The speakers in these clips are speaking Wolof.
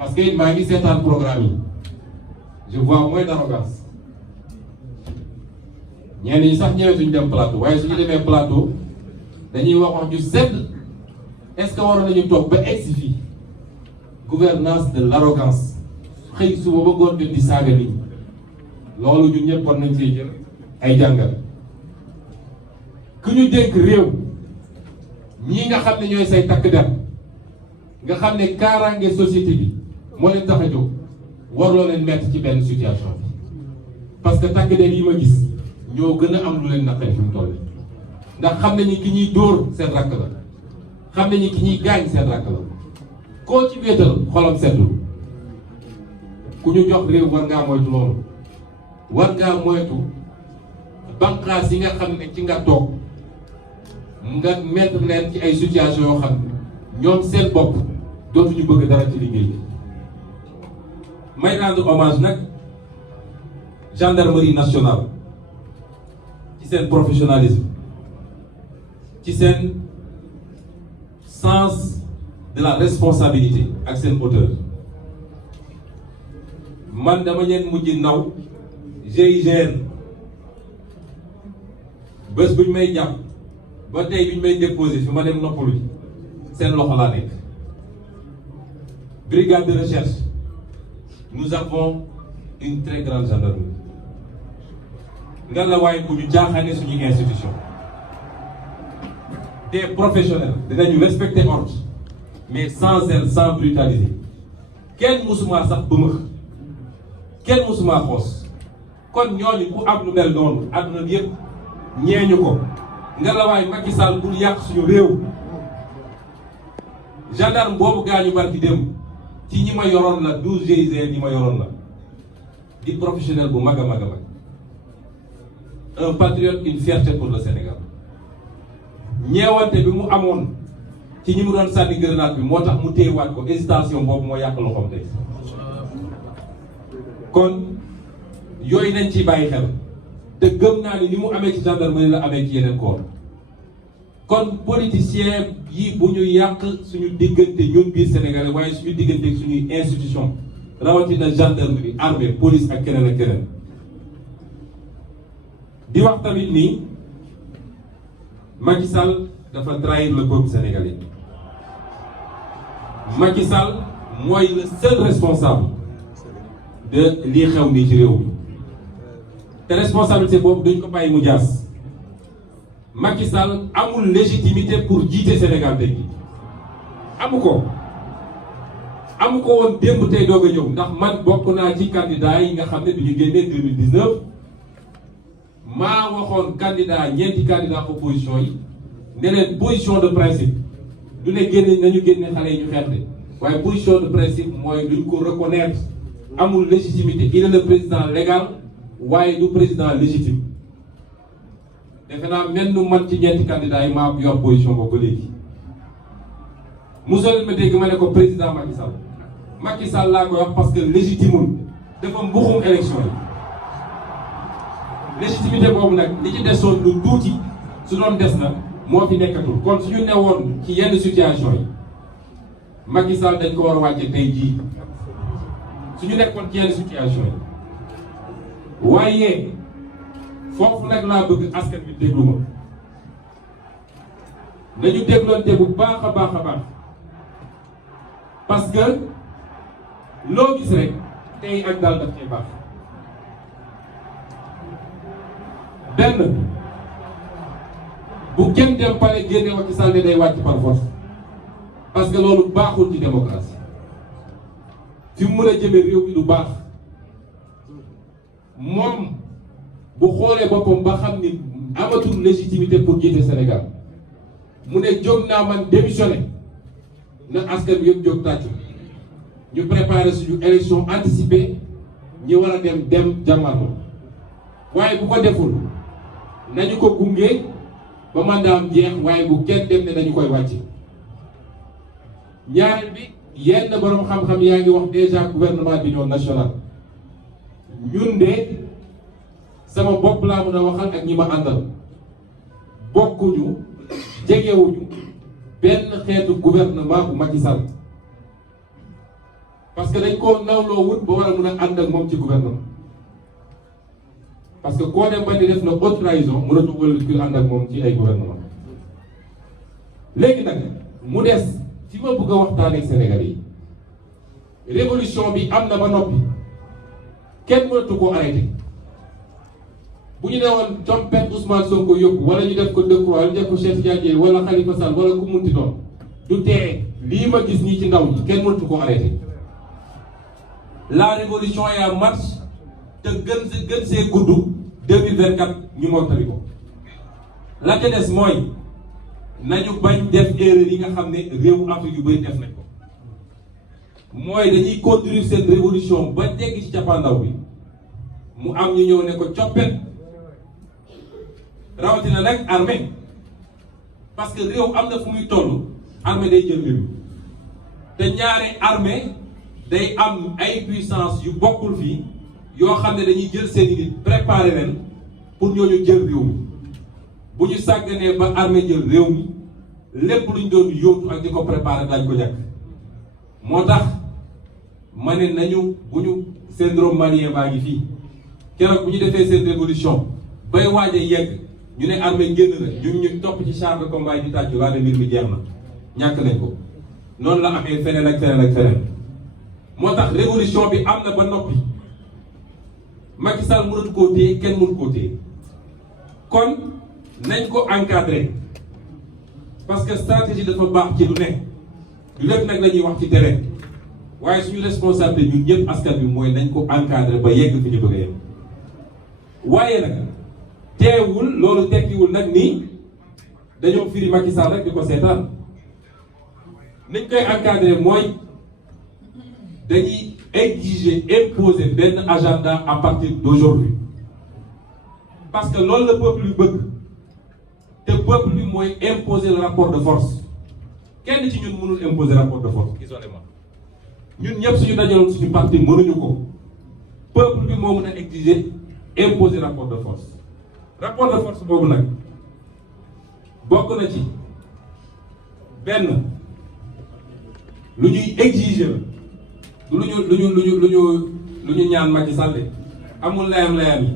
parce que maa ngi seetaan programme yi je vois moins d'arrogance ñenn ñi sax ñëwetuñu dem plateau waaye suñu demee plateau dañuy wax ju sedd est-ce que waroon nañu toog ba egsi fii gouvernance de l'arrogance xëy suba ba ngoon jot di saaga nit ñi loolu ñun ñëpp war nañ see jël ay jàngal ku ñu dénk réew ñii nga xam ne ñooy say takk der nga xam ne kaaraange société bi moo leen tax a jóg warloo leen mettre ci benn situation bi parce que takk der yi ma gis ñoo gën a am lu leen naqari fi mu toll ndax xam nañu ki ñuy dóor seen rakk la xam nañu ki ñuy gaañ seen rakk la koo ci wéetal xolam seddul ku ñu jox réew war ngaa moytu loolu war ngaa moytu banqaas yi nga xam ne ci nga toog nga mettre leen ci ay situation yoo xam ne ñoom seen bopp dootuñu bëgg dara ci liggéey bi. may rendre hommage nag gendarmerie nationale ci seen professionnalisme ci seen sens de la responsabilité ak seen hauteur man dama leen mujj naw GIGN bés bu ñu may jàpp ba tey bi ñu may déposé fi ma dem noppalu ji seen loxo laa nekk. brigade de recherche nous avons une très grande gendarmerie nga la waaye ku ñu jaaxaane suñu institution des professionnels dinañu respecter ordre mais sans zèle sans brutaliser kenn musuma sax bëmëx kenn musuma xoos kon ñooñu ku am lu mel noonu àdduna bi yëpp ñeeñu ko nga la waay Macky Sall bul yàq suñu réew. gendarme boobu gaañu barki démb ci ñi ma yoroon la 12 GIGN ñi ma yoroon la di professionnel bu mag a mag a mag un patriote, une fierté pour le Sénégal ñeewante bi mu amoon ci ñi mu doon sànni grenade bi moo tax mu téyewaat ko hésitation boobu moo yàq loxoom tey kon yooyu nañ ciy bàyyi xel te gëm naa ni mu amee ci gendarmerie la amee ci yeneen corps kon politicien yi bu ñu yàq suñu diggante ñun biir Sénégal waaye suñu diggante ak suñuy institution rawatina gendarmerie armée police ak keneen ak keneen di wax tamit ni Macky Sall dafa trahir le peuple sénégalais Macky Sall mooy le seul responsable de lii xew nii ci réew mi te responsabilité boobu duñ ko bàyyi mu jaas Macky Sall amul légitimité pour jiite Sénégal tey jii amu ko woon démb tey doog a ñëw ndax man bokk naa ci candidat yi nga xam ne bi ñu génnee 2019 maa waxoon candidat ñeenti candidat opposition yi ne leen position de principe du ne génne nañu génne xale yi ñu xeex waaye position de principe mooy duñ ko reconnaître amul légitimité il est le président légal waaye du président légitime defe naa mel nu man ci ñeenti candidats yi maa yor position boobu ba léegi mosul ma dégg ma ne ko président Macky Sall laa koy wax parce que légitimul dafa mbuxum élection yi légitimité boobu nag li ci desoon lu tuuti su doon des na moo fi nekkatul kon suñu newoon ci yenn situation yi Macky Sall dañ ko war a wàcce tey jii suñu nekkoon ci yenn situation yi waaye foofu nag laa bëgg askan bi déglu ma nañu dégloonte bu baax a baax a baax parce que loo gis rek tey ak daal daf cee baax benn bu kenn dem pare génne Macky Sall ne day wàcc par force parce que loolu baaxul ci démocratie fi mu mën a jëme réew mi du baax moom bu xoolee boppam ba xam ni amatul légitimité pour jiite Sénégal mu ne jóg naa man démissionné na askan bi yëpp jóg tàcc ñu préparer suñu élection anticipée ñi war a dem jàmmarloo waaye bu ko deful nañu ko gunge ba mandaam jeex waaye bu kenn dem ne dañu koy wàcc. ñaareel bi yenn borom xam-xam yaa ngi wax déjà gouvernement d'union nationale ñun de sama bopp laa mën a waxal ak ñi ma àndal bokkuñu jegewuñu benn xeetu gouvernement bu Macky Sall parce que dañ koo nawloo wut ba war a mun a ànd ak moom ci gouvernement parce que koo dem ba ni def na haute trahison mënatu wël ku ànd ak moom ci ay gouvernement léegi nag mu des fi ma bëgg a waxtaan ak Sénégal yi révolution bi am na ba noppi kenn mënatu koo arrêté bu ñu ne woon compet Ousmane Sonko yóbbu wala ñu def ko Decroix ñu def ko Cheikh Tidiane wala Khalifa Sall wala ku munti doon du tee lii ma gis ñii ci ndaw ñi kenn mënatu koo arrêté la révolution est en marche te gën see gudd 2024 ñu mottali ko la ca des mooy nañu bañ def erreur yi nga xam ne réewu Afrique yu bëri def nañ ko mooy dañuy conduire seen révolution ba jéggi ci cappaandaw bi mu am ñu ñëw ne ko coppet rawatina nag armée parce que réew am na fu muy toll armée day jël réew te ñaare armée day am ay puissance yu bokkul fii yoo xam ne dañuy jël seen nit préparer leen pour ñooñu jël réew mi bu ñu sàgganee ba armée jël réew mi lépp lu ñu doon yóotu ak di ko préparer dañ ko ñàkk moo tax ma ne nañu bu ñu syndrome malien baa ngi fii keroog bu ñu defee seen révolution bay waaj a yegg ñu ne armée génn na ñu topp ci char de combat yi di tàccu laa ne mbir mi jeex na ñàkk nañ ko noonu la amee feneen ak feneen ak feneen moo tax révolution bi am na ba noppi Macky Sall mënatu koo téye kenn mënu koo téye kon nañ ko encadrer parce que stratégie dafa baax ci lu ne lu lépp nag la ñuy wax ci terrain waaye suñu responsabilité ñun ñëpp askan bi mooy nañ ko encadrer ba yegg fi ñu bëgg a yegg waaye nag teewul loolu tekkiwul nag ni dañoo firi Macky Sall rek di ko seetaan niñ koy encadrer mooy dañuy exiger imposer benn agenda à partir d'aujourd'hui parce que loolu la peuple yu bëgg te peuple bi mooy imposer le rapport de force kenn ci ñun mënul imposer rapport de force isolément ñun ñëpp suñu dajaloon suñu parti mënuñu ko peuple bi moo mën a exiger imposer rapport de force boobu nag bokk na ci benn lu ñuy exiger lu ñu ñaan Macky Sall amul layam yi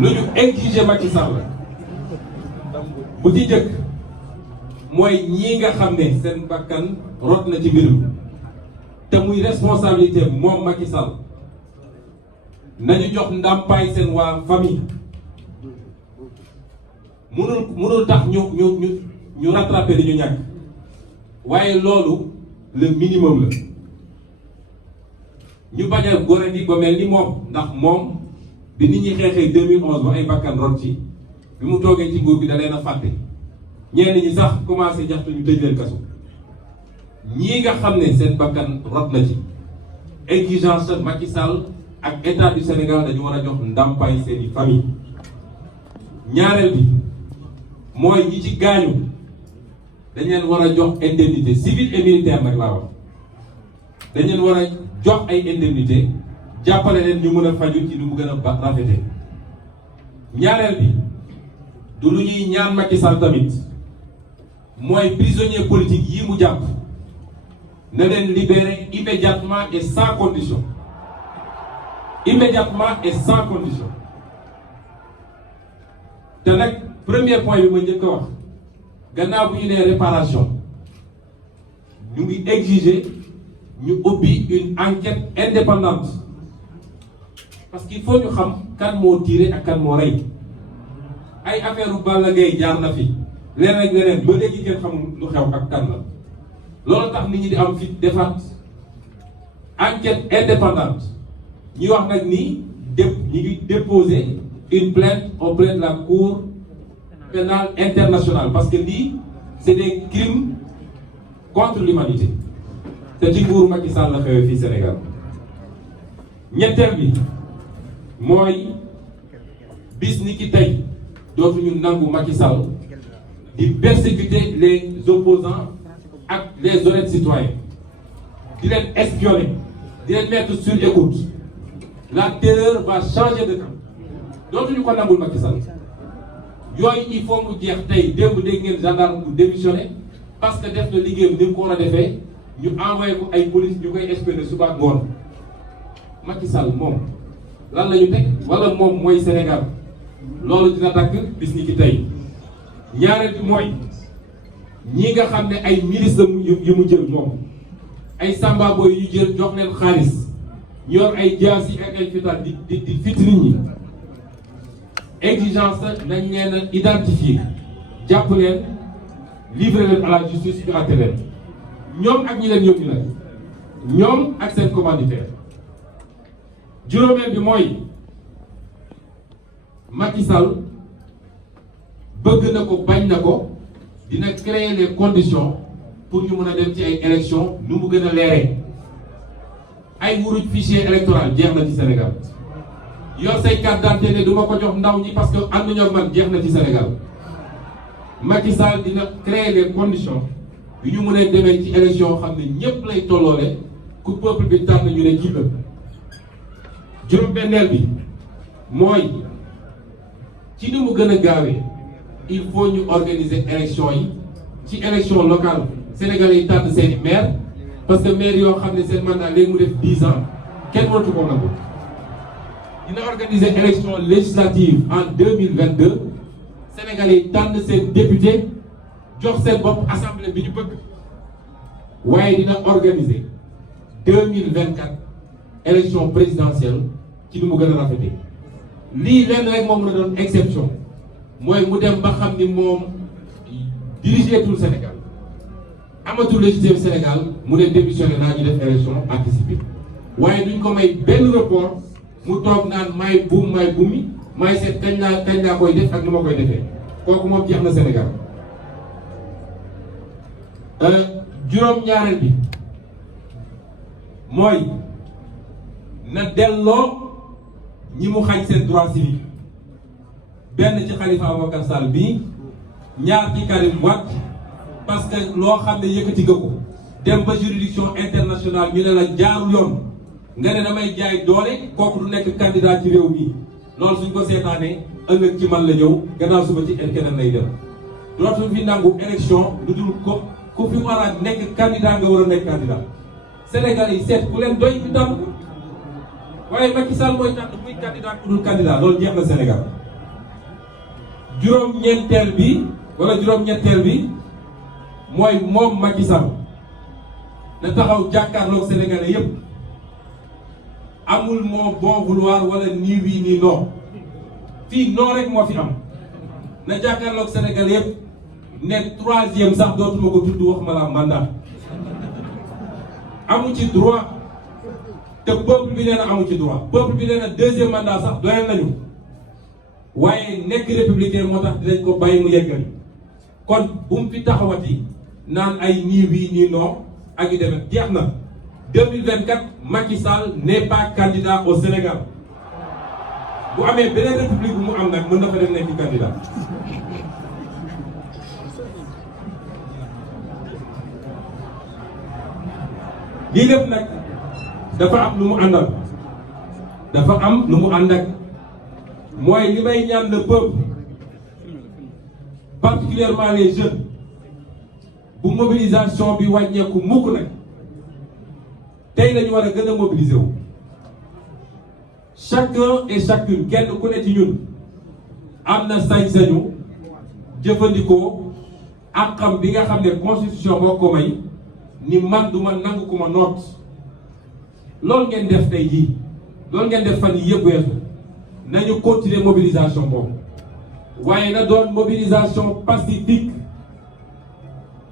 lu ñu exiger Macky Sall bu ci jëkk mooy ñii nga xam ne seen bakkan rot na ci mbir mi te muy responsabilité moom Macky Sall nañu jox ndàmpaay seen waa famille mënul tax ñu rattraper li ñu ñàkk waaye loolu le minimum la ñu bañ a gore di ba mel ni moom ndax moom bi nit ñi xeexee 2011 ba ay bakkan rot ci bi mu toogee ci nguur bi da leen a fàtte ñenn ñi sax commencé jaxtu ñu tëj leen kaso ñii nga xam ne seen bakkan rot na ci exigence Macky Sall ak état du Sénégal dañu war a jox ndàmpaay seeni famille ñaareel bi mooy ñi ci gaañu dañ leen war a jox indemnité civile et militaire nag laa wax dañ leen war a jox ay indemnité jàppale leen ñu mën a faju ci lu mu gën a rafete ñaareel bi du lu ñuy ñaan Macky Sall tamit mooy prisonnier politique yi mu jàpp na leen libérer immédiatement et sans condition te nag premier point bi ma njëkk a wax gannaaw bu ñu nee réparation ñu ngi exiger ñu ubbi une enquête indépendante parce qu'il faut ñu xam kan moo tiré ak kan moo rey ay affaire u Balla Gaye jaar na fi leneen ak leneen ba léegi kenn xamul lu xew ak kan la loolu tax nit ñi di am fit defaat enquête indépendante ñuy wax nag ni ñi ngi déposer une plainte auprès de la Cour pénale internationale parce que lii c'est des crimes contre l'humanité te ci nguuru Macky Sall la xewee fii Sénégal ñetteel bi mooy bis ni ki tey dootuñu nangu Macky Sall di persécuter les opposants ak les honnêtes citoyens di leen espionner di leen mettre sur écoute la terreur va changer de camp dootuñu ko nangul Macky Sall yooyu il faut mu jeex tey démb dégg ngeen gendarme bu démissionné parce que def na liggéeyam ni mu ko war a defee ñu envoyé ko ay police ñu koy espionner suba ak ngoon Macky Sall moom lan la ñu teg wala moom mooy Sénégal loolu dina dakk bis ni ki tey. ñaareel bi mooy ñi nga xam ne ay ministre yu mu jël moom ay samba boy yu jël jox leen xaalis ñor ay jaas yi ak ay fital di fit nit ñi exigence nañ leen a identifier jàpp leen livrer leen à la justice ñu àtte leen ñoom ak ñi leen yóbbu la ñoom ak seen commanditaire. juróomeel bi mooy Macky Sall bëgg na ko bañ na ko dina créer les conditions pour ñu mën a dem ci ay élections nu mu gën a leeree ay wuruj fichier électoral jeex na ci Sénégal yor say carte d'identité ne du ma ko jox ndaw ñi parce que ànduñoo ak man jeex na ci Sénégal Macky Sall dina créer les conditions yu ñu mën a demee ci élection xam ne ñépp lay tolloole ku peuple bi tànn ñu ne kii la. juróom-benneel bi mooy ci ni mu gën a gaawee il faut ñu organiser élection yi ci élection locale Sénégalais yi tànn seeni maire parce que maire yoo xam ne seen mandat léegi mu def 10 ans kenn mënatu ko nangu. dina organiser élection législative en 2022 Sénégalais yi tànn seen député jox seen bopp assemblée bi ñu bëgg waaye dina organiser 2024 élection présidentielle ci ni mu gën a rafetee. lii lenn rek moom la doon exception mooy mu dem ba xam ni moom diriger tout Sénégal amatul législative Sénégal mu ne démissionné naa ñu def élection anticipée waaye duñ ko may benn report mu toog naan may buum may bumi may seet kañ laa koy def ak nu ma koy defee kooku moom jeex na Sénégal. juróom-ñaareel bi mooy na delloo ñi mu xañ seen droit civique benn ci Khalifa Ababacar Sall bii ñaar ci Karim Wade parce que loo xam ne yëkkati nga ko dem ba juridiction internationale ñu ne la jaarul yoon nga ne damay jaay doole kooku du nekk candidat ci réew mi loolu suñ ko seetaanee ëllëg ci man la ñëw gannaaw suba ci keneen lay dem dootuñ fi nangu élection lu dul ko ku fi war a nekk candidat nga war a nekk candidat Sénégal yi seet ku leen doy fi tànn waaye Macky Sall mooy tànn muy candidat ku dul candidat loolu jeex na Sénégal. juróom-ñeenteel bi mooy moom Macky Sall na taxaw jàkkaarloog Sénégalais yépp amul moo bon vouloir wala nii wii nii non fii non rek moo fi am na jàkkaarloog Sénégalais yépp ne troisième sax dootuma ko tudd wax ma la mandat amu ci droit te peuple bi nee na amu ci droit peuple bi nee na deuxième mandat sax doyal nañu waaye nekk républicain moo tax dinañ ko bàyyi mu yeggali kon bu mu fi taxawati naan ay nii wii nii non ak yu demee jeex na 2024 Macky Sall n'est pas candidat au Sénégal bu amee beneen république bu mu am nag mën na fa dem nekk candidat. lii lépp nag dafa am lu mu àndal ànd ak mooy li may ñaan le peuple particulièrement les jeunes bu mobilisation bi wàññeeku mukk nag tey lañu war a gën a mobiliser wu chacun et chacune kenn ku ne ci ñun am na sañ-sañu jëfandikoo ak xam bi nga xam ne constitution moo ko may ni man du ma nangu ku ma noot loolu ngeen def tey jii loolu ngeen def fan yi yëpp weesu nañu continuer mobilisation boobu waaye na doon mobilisation pacifique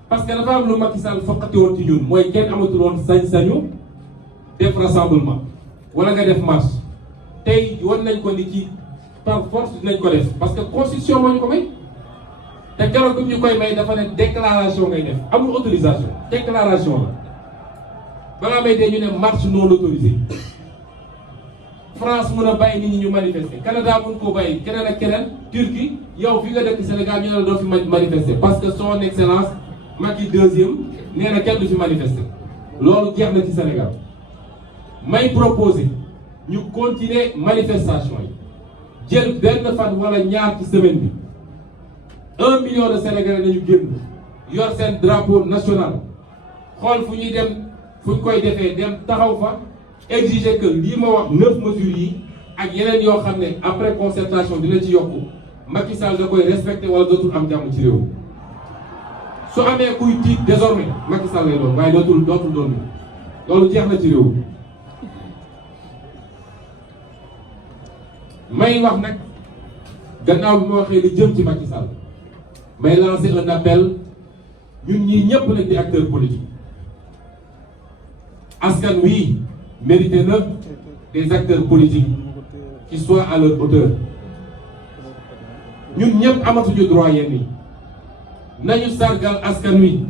parce que dafa am lu Macky Sall foqati woon ci ñun mooy kenn amatul woon sañ-sañu def rassemblement wala nga def marche tey wan nañ ko ni ci par force dinañ ko def parce que constitution moo ñu ko may te keroog bi ñu koy may dafa ne déclaration ngay def amul autorisation déclaration la balaa may dee ñu ne marche non autorisée France mun a bàyyi nit ñi ñu manifester Canada mun koo bàyyi keneen ak keneen Turquie yow fi nga dëkk Sénégal ñu ne la doo fi manifester parce que son excellence Macky deuxième nee na kenn du fi manifester loolu jeex na ci Sénégal may proposer ñu continuer manifestation yi jël benn fan wala ñaar ci semaine bi 1 million de Sénégalais nañu génn yor seen drapeau national xool fu ñuy dem fu ñu koy defee dem taxaw fa exiger que lii ma wax 9 mesures yi ak yeneen yoo xam ne après concertation dina ci yokku Macky Sall da koy respecté wala dootul am jàmm ci réew su amee kuy tiit désormais Macky Sall lay doon waaye dootul doon loolu jeex na ci réew may wax nag gannaaw bi ma waxee li jëm ci Macky Sall may lancer un appel ñun ñii ñëpp nag di acteurs politiques askan wi mérité na des acteurs politiques qui soient à leur hauteur ñun ñëpp amatuñu droit yenn yi nañu sargal askan wi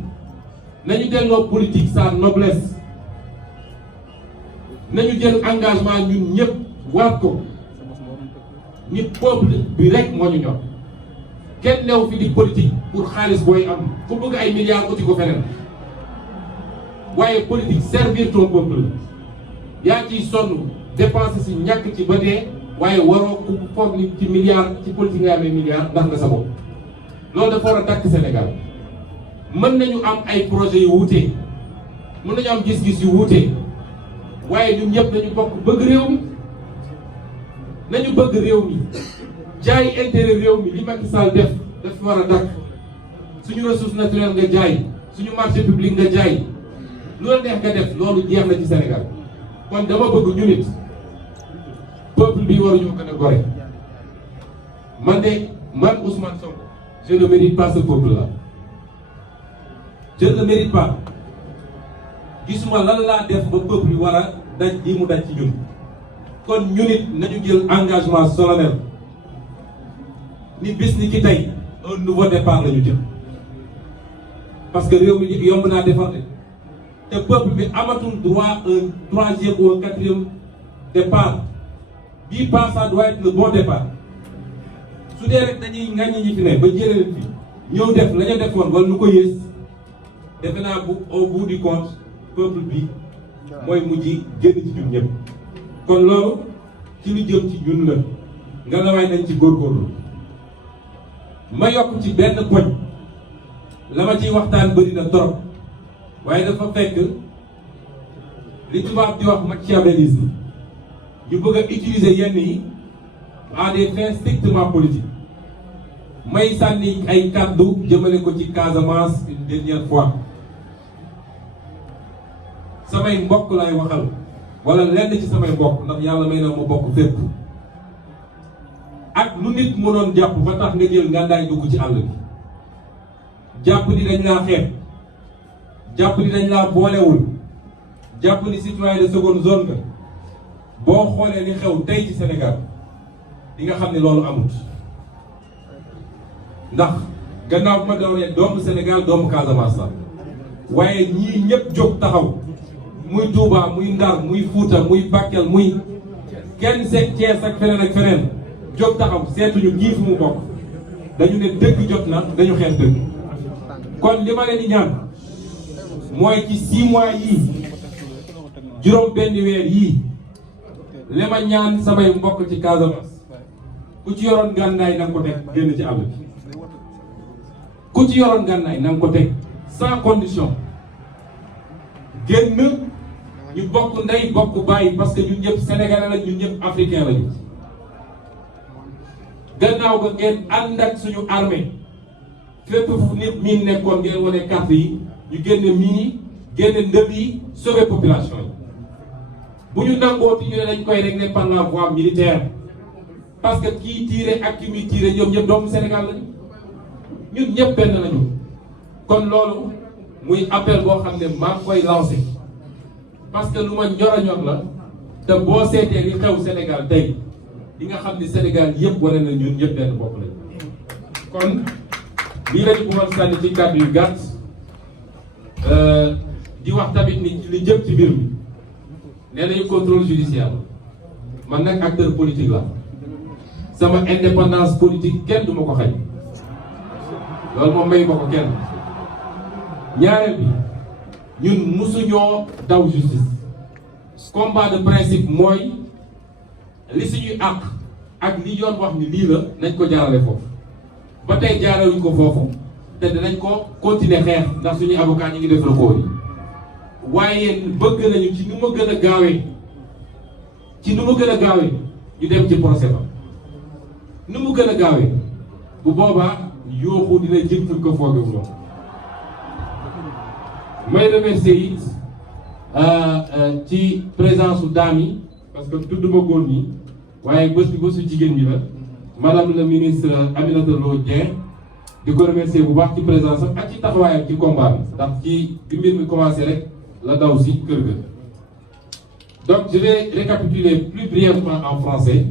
nañu delloo politique sa noblesse nañu jël engagement ñun ñëpp waat ko ni peuple bi rek moo ñu ñor kenn new fi di politique pour xaalis booy am ku bëgg ay milliards uti ko feneen waaye politique servir ton peuple yaa ciy sonn dépenser si ñàkk ci ba dee waaye waroo ku foog ni ci milliards ci politique nga amee milliards ndax nga sa bopp loolu dafa war a dakk Sénégal mën nañu am ay projets yu wuute mën nañu am gis-gis yu wuute waaye ñun ñëpp dañu bokk bëgg réew mi nañu bëgg réew mi jaay intérêt réew mi li Macky Sall def dafa war a dakk suñu ressource naturelle nga jaay suñu marché public nga jaay loolu neex nga def loolu jeex na ci Sénégal kon dama bëgg ñu nit peuple bi waruñu gën a gore man Ousmane Sonko je ne mérite pas ce peuple là je ne mérite pas gisuma lan laa def ba peuple bi war a daj li mu daj ci ñun kon ñu nit nañu jël engagement solennel ni bis ni ki tey un nouveau départ la ñu jël parce que réew mi yomb naa defar te peuple bi amatul droit un troisième ou un quatrième départ bii pas ça doit être le bon départ su dee rek dañuy ŋàññi ñi fi ne ba jëlee leen fi ñëw def la ñu defoon wala lu ko yées defe naa bu au bout du compte peuple bi mooy mujj génn ci ñun ñëpp kon loolu ci lu jëm ci ñun la nga la waay nañ ci góorgóorlu ma yokk ci benn poñ la ma ciy waxtaan bëri na trop waaye dafa fekk li tubaab di wax machiavélisme ñu bëgg a utiliser yenn yi à des fins strictement politiques may sànni ay kàddu jëmale ko ci Casamance une dernière fois samay mbokk lay waxal wala lenn ci samay mbokk ndax yàlla may na ma bokk fépp ak lu nit mënoon jàpp ba tax nga jël ngàndaay dugg ci àll bi jàpp ni dañ laa xeeb jàpp ni dañ laa boolewul jàpp ni citoyen de seconde zone nga boo xoolee li xew tey ci Sénégal di nga xam ne loolu amut ndax gannaaw bu ma doonee doomu Sénégal doomu Casamance la waaye ñii ñëpp jóg taxaw muy Touba muy Ndar muy Fuuta muy Bakel muy kenn seet Thiès ak feneen jóg taxaw seetuñu ñii fu mu bokk dañu ne dëgg jot na dañu xeex dëgg kon li ma leen di ñaan mooy ci 6 mois yii juróom benn weer yii li ma ñaan samay mbokk ci Casamance ku ci yoroon gànnaay na nga ko teg génn ci àll bi ku ci yoroon gànnaay na nga ko teg sans condition génn ñu bokk ndey bokk bàyyi parce que ñun ñëpp sénégalais la ñun ñëpp africain lañu gannaaw ba ngeen ànd ak suñu armée fépp fu nit miin nekkoon ngeen wane carte yi ñu génne mini génne ndëb yi sauver population yi bu ñu nangooti ñu ne dañ koy régler par la voie militaire parce que kii tiire ak ki muy tiire ñoom ñëpp doomu Sénégal lañu ñun ñëpp benn lañu kon loolu muy appel boo xam ne maa ngi koy lancé parce que lu ma ñor a ñor la te boo seetee li xew Sénégal tey di nga xam ni Sénégal yëpp wane na ñun ñëpp benn bopp lañu kon lii lañu bëggoon sànni ci kàddu yu gàtt di wax tamit ni li jëm ci mbir mi nee nañu contrôle judiciaire man nag acteur politique la sama indépendance politique kenn du ma ko xañ loolu moom may ma ko kenn ñaareel bi ñun musuñoo daw justice combat de principe mooy li suñuy àq ak li yoon wax ni lii la nañ ko jaarale foofu ba tey jaarewuñ ko foofu te dinañ ko continuer xeex ndax suñuy avocat ñi ngi def recours yi waaye bëgg nañu ci nu ma gën a gaawee ñu dem ci procès ba nu mu gën a gaawee bu boobaa yooxu dina jëm fu ko foogee woon. may remercier it ci présence su dames yi parce que tudduma góor ñi waaye bés bi bésu jigéen ñi la madame la ministre Aminata Lo Dieng di ko remercier bu baax ci présence am ak ci taxawaayam ci combat bi ndax ci bi mbir mi commencé rek la daw si kër ga. Donc je vais récapituler plus brièvement en français.